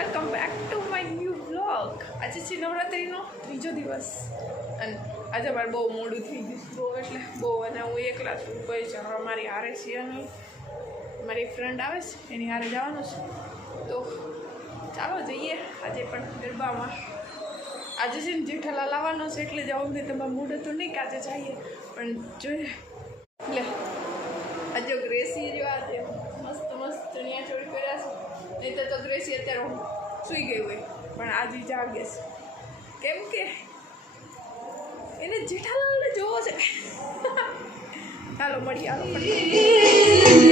Welcome back to my new blog આજે છે નવરાત્રિનો ત્રીજો દિવસ. અને આજે મારે બહુ મોડું થઈ ગયું બહુ એટલે બહુ અને હું એકલા છું. કોઈ જવા મારી હારે છે અને મારી ફ્રેન્ડ આવે છે, એની હારે જવાનું છે. તો ચાલો જઈએ આજે પણ ગરબામાં. આજે છે ને જેઠાલા લાવવાનો છે, એટલે જવું નહીં તમારે મૂડ હતું નહીં કે આજે જઈએ. પણ જોઈએ. એટલે આજે ગ્રેસી જો આજે મસ્ત મસ્ત ચણિયા ચોળી કર્યા છે. નહીં તો ગ્રેસી અત્યારે હું સૂઈ ગઈ હોય. પણ આજે જાગે છે કેમ કે એને જેઠાલાલને જોવો છે. ચાલો મળીએ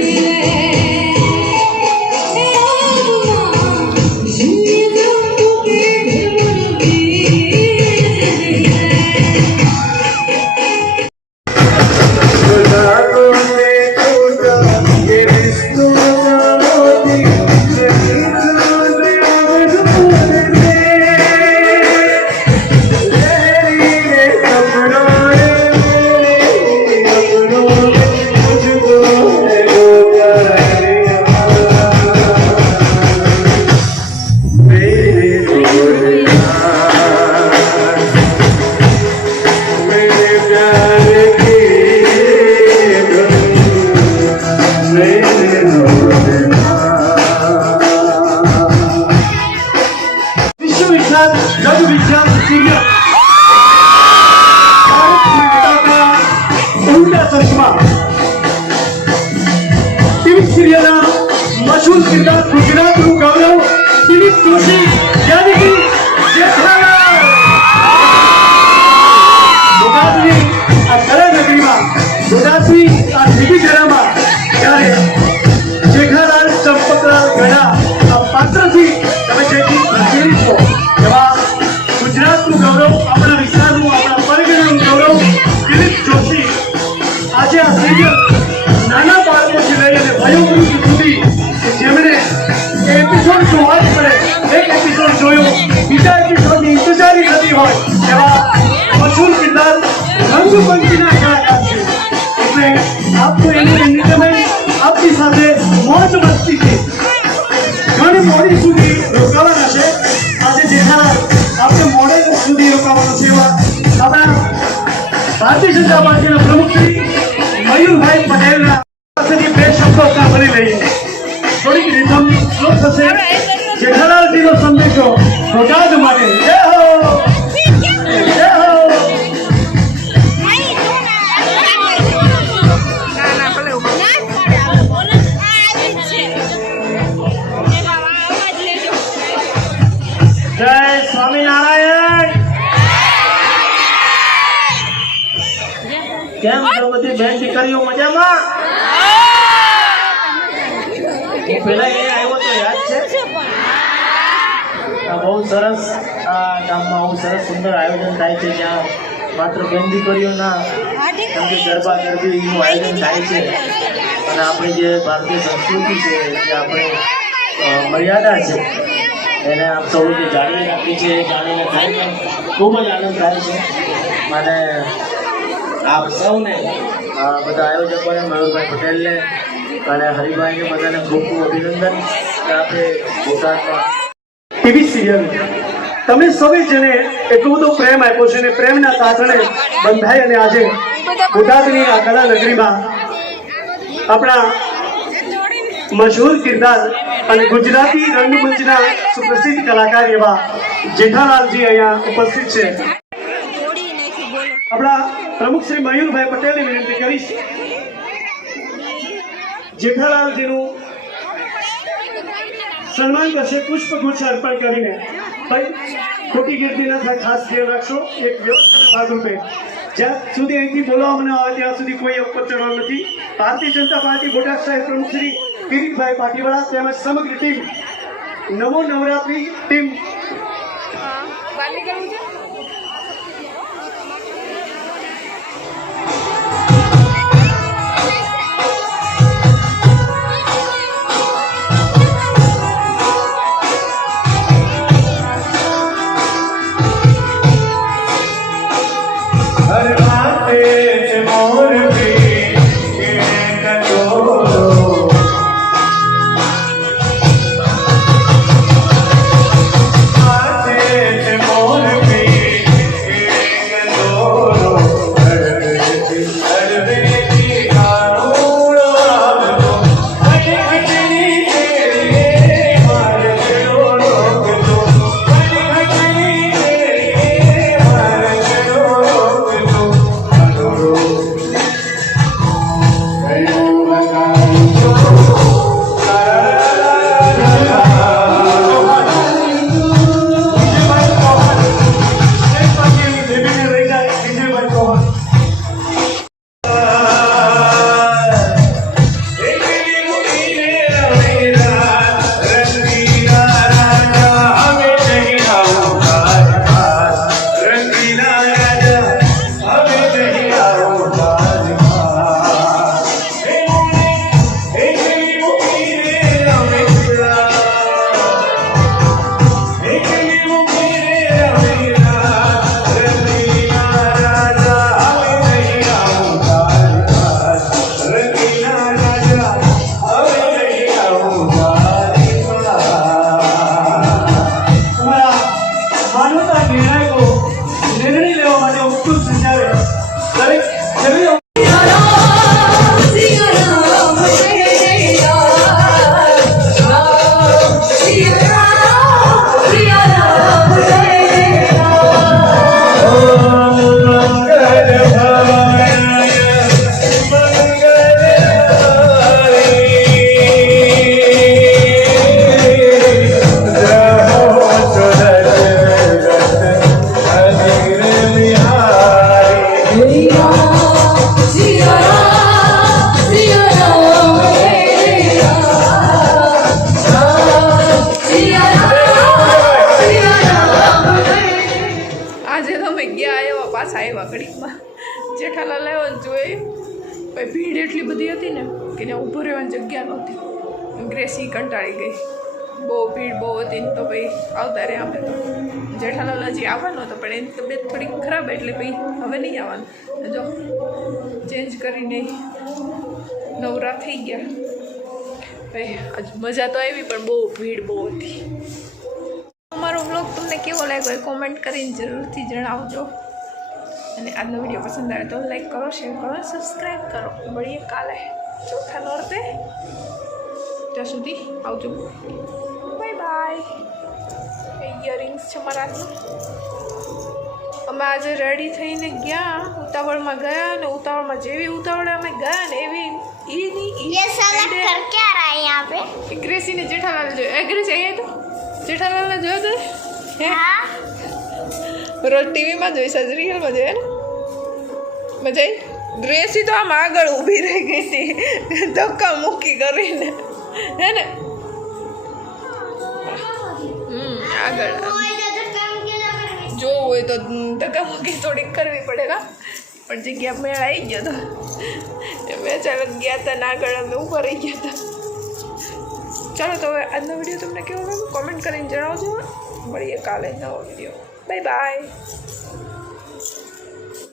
ગુજરાત ગુજરાતનું ગૌરવ દિલીપ જોશી યાની ગુજરાતની આ કલા નગરીમાં ગુજરાતની આ જીવીકરામાં જ્યારે જેખાલાલ આ પાત્રથી તમે જે ગીત ગુજરાતનું ગૌરવ, આપણા વિસ્તારનું, આપણા પરિગણનું ગૌરવ દિલીપ આજે આ નાના બાળકોથી લઈ અને વયો સાથે મોજ મસ્તી છે ઘણી મોડી સુધી રોકાવાના છે આજે જેઠાલાલ આપણે મોડે સુધી રોકાવાનો છે એવા આપણા ભારતીય જનતા પાર્ટીના પ્રમુખ શ્રી મયુરભાઈ પટેલના પાસેથી બે શબ્દો સાંભળી લઈએ થોડીક રીધમ સ્લો થશે જેઠાલાલજીનો સંદેશો રોજાજ માટે જય સ્વામિનારાયણ. કેમ છો બધી બેન દીકરીઓ મજામાં? પેલા એ આવ્યો તો યાદ છે? બહુ સરસ, આ ગામમાં બહુ સરસ સુંદર આયોજન થાય છે જ્યાં માત્ર બેન દીકરીઓના ગરબા ગરબીનું આયોજન થાય છે. અને આપણી જે ભારતીય સંસ્કૃતિ છે જે આપણે મર્યાદા છે એને આપ સૌથી જાણી રાખી છે જાણીને થાય ખૂબ જ આનંદ થાય છે. અને આપ સૌને આ બધા આયોજકોને મયુરભાઈ પટેલને અને હરિભાઈને બધાને ખૂબ ખૂબ અભિનંદન. કે આપણે ગુજરાતમાં ટીવી સિરિયલ. તમે સૌએ જેને એટલો બધો પ્રેમ આપ્યો છે અને પ્રેમના સાધને બંધાઈ અને આજે ગુજરાતની આ કલા નગરીમાં આપણા મશહૂર કિરદાર અને ગુજરાતી રંગમંચના સુપ્રસિદ્ધ કલાકાર એવા જેઠાલાલજી અહીંયા ઉપસ્થિત છે. આપણા પ્રમુખ શ્રી મયુરભાઈ પટેલની વિનંતી કરીશ. જેઠાલાલજીનું સન્માન કરશે, પુષ્પગુચ્છ અર્પણ કરીને. ભાઈ ખોટી ગીરતી ના થાય, ખાસ ધ્યાન રાખશો. એક વ્યવસ્થાના જ્યાં સુધી અહીંથી બોલાવવામાં આવે, ત્યાં સુધી કોઈ ચડવાનું નથી. ભારતીય જનતા પાર્ટી બોટાદ શ્રી કિરીટભાઈ પાટીવાળા તેમજ સમગ્ર ટીમ નવો નવરાત્રી ટીમ હર માતે આવ્યા ઘડીકમાં જેઠાલાલ આવ્યો ને જોયું પછી ભીડ એટલી બધી હતી ને કે ત્યાં ઊભું રહેવાની જગ્યા નહોતી. ગ્રેસી કંટાળી ગઈ. બહુ ભીડ બહુ હતી ને તો ભાઈ આવતા રહ્યા અમે તો. જેઠાલાલ હજી આવવાનો હતો, પણ એની તબિયત થોડીક ખરાબ એટલે ભાઈ હવે નહીં આવવાનું. જો ચેન્જ કરીને નવરા થઈ ગયા. ભાઈ મજા તો આવી, પણ બહુ ભીડ બહુ હતી. અમારો બ્લોગ તમને કેવો લાગ્યો એ કોમેન્ટ કરીને જરૂરથી જણાવજો. અને આજનો વિડીયો પસંદ આવે તો લાઈક કરો શેર કરો સબસ્ક્રાઈબ કરો મળીએ કાલે ચોથા નોરતે ત્યાં સુધી આવજો બાય બાય ઇયરિંગ્સ છે મારા હાથમાં અમે આજે રેડી થઈને ગયા ઉતાવળમાં ગયા અને ઉતાવળમાં જેવી ઉતાવળે અમે ગયા ને એવી ઈની ये साला कर क्या रहा है यहाँ पे ગ્રેસીને જેઠાલાલ જોયો એ ગ્રેસી અહીંયા તો જેઠાલાલને જોયો તો હે हाँ રોજ ટીવીમાં જોઈશ છે રિયલમાં જોઈએ ને? મજા આવી? ગ્રેસી તો આમ આગળ ઊભી રહી ગઈ હતી. ધક્કા મૂકી કરીને. હે ને? હમ, આગળ. જોવું હોય તો ધક્કા મૂકી થોડીક કરવી પડે કા પણ જગ્યા મેળ આવી ગયો તો. મેં ચાલો ગયા હતા ને આગળ અમે ઊભા રહી ગયા હતા ચાલો તો હવે આજનો વીડિયો તમને કેવો લાગ્યો? કોમેન્ટ કરીને જણાવજો મળીએ કાલે નવો વીડિયો. Bye bye